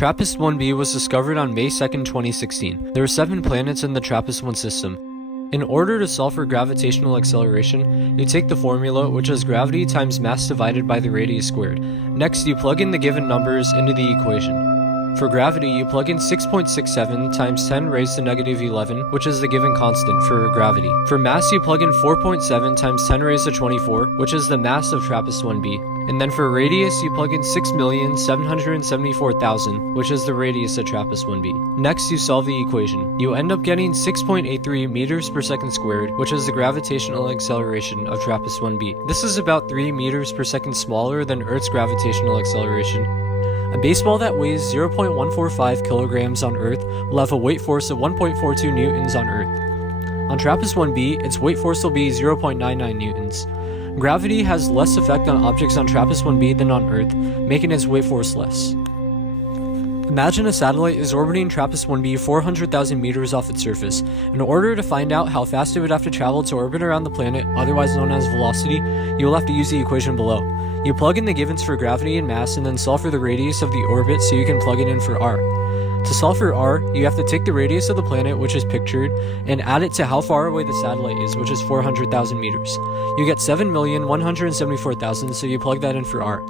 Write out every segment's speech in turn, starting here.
TRAPPIST-1b was discovered on May 2, 2016. There are 7 planets in the TRAPPIST-1 system. In order to solve for gravitational acceleration, you take the formula, which is gravity times mass divided by the radius squared. Next, you plug in the given numbers into the equation. For gravity, you plug in 6.67 times 10 raised to negative 11, which is the given constant for gravity. For mass, you plug in 4.7 times 10 raised to 24, which is the mass of TRAPPIST-1b. And then for radius, you plug in 6,774,000, which is the radius of TRAPPIST-1b. Next, you solve the equation. You end up getting 6.83 meters per second squared, which is the gravitational acceleration of TRAPPIST-1b. This is about 3 meters per second smaller than Earth's gravitational acceleration. A baseball that weighs 0.145 kilograms on Earth will have a weight force of 1.42 newtons on Earth. On TRAPPIST-1b, its weight force will be 0.99 newtons. Gravity has less effect on objects on TRAPPIST-1b than on Earth, making its weight force less. Imagine a satellite is orbiting TRAPPIST-1b 400,000 meters off its surface. In order to find out how fast it would have to travel to orbit around the planet, otherwise known as velocity, you will have to use the equation below. You plug in the givens for gravity and mass and then solve for the radius of the orbit so you can plug it in for r. To solve for r, you have to take the radius of the planet, which is pictured, and add it to how far away the satellite is, which is 400,000 meters. You get 7,174,000, so you plug that in for r.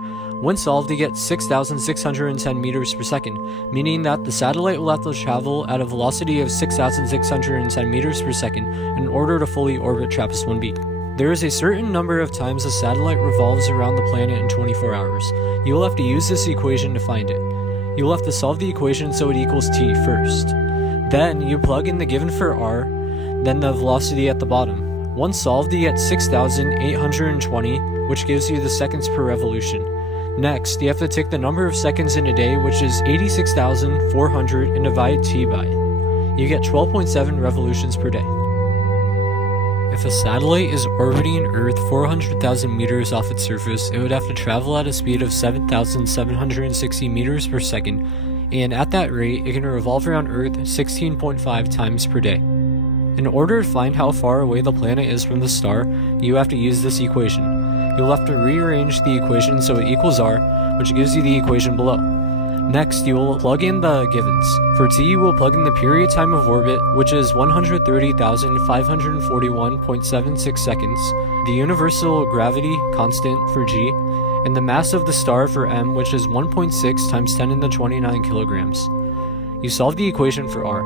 When solved, you get 6,610 meters per second, meaning that the satellite will have to travel at a velocity of 6,610 meters per second in order to fully orbit TRAPPIST-1b. There is a certain number of times a satellite revolves around the planet in 24 hours. You will have to use this equation to find it. You will have to solve the equation so it equals t first. Then you plug in the given for r, then the velocity at the bottom. Once solved, you get 6,820, which gives you the seconds per revolution. Next, you have to take the number of seconds in a day, which is 86,400, and divide t by it. You get 12.7 revolutions per day. If a satellite is orbiting Earth 400,000 meters off its surface, it would have to travel at a speed of 7,760 meters per second, and at that rate, it can revolve around Earth 16.5 times per day. In order to find how far away the planet is from the star, you have to use this equation. You'll have to rearrange the equation so it equals r, which gives you the equation below. Next, you will plug in the givens. For t, you will plug in the period time of orbit, which is 130,541.76 seconds, the universal gravity constant for g, and the mass of the star for m, which is 1.6 times 10 to the 29 kilograms. You solve the equation for r.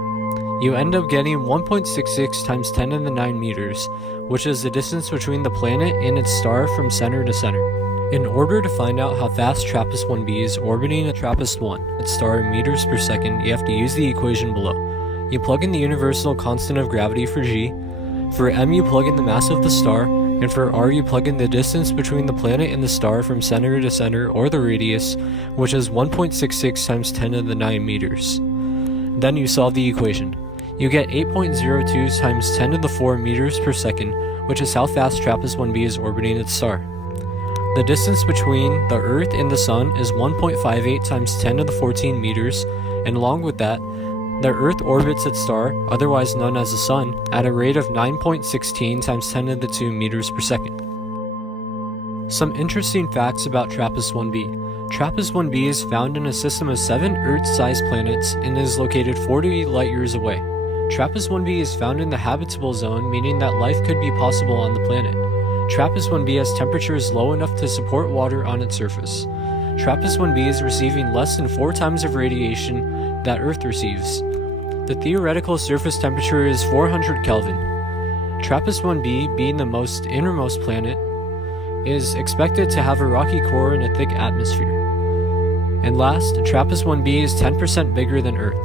You end up getting 1.66 times 10 to the 9 meters, which is the distance between the planet and its star from center to center. In order to find out how fast TRAPPIST-1b is orbiting a TRAPPIST-1, its star in meters per second, you have to use the equation below. You plug in the universal constant of gravity for g, for m you plug in the mass of the star, and for r you plug in the distance between the planet and the star from center to center, or the radius, which is 1.66 times 10 to the 9 meters. Then you solve the equation. You get 8.02 times 10 to the 4 meters per second, which is how fast TRAPPIST-1b is orbiting its star. The distance between the Earth and the Sun is 1.58 times 10 to the 14 meters, and along with that, the Earth orbits its star, otherwise known as the Sun, at a rate of 9.16 times 10 to the 2 meters per second. Some interesting facts about TRAPPIST-1b. TRAPPIST-1b is found in a system of 7 Earth-sized planets and is located 40 light-years away. TRAPPIST-1b is found in the habitable zone, meaning that life could be possible on the planet. TRAPPIST-1b has temperatures low enough to support water on its surface. TRAPPIST-1b is receiving less than 4 times of radiation that Earth receives. The theoretical surface temperature is 400 Kelvin. TRAPPIST-1b, being the most innermost planet, is expected to have a rocky core and a thick atmosphere. And last, TRAPPIST-1b is 10% bigger than Earth.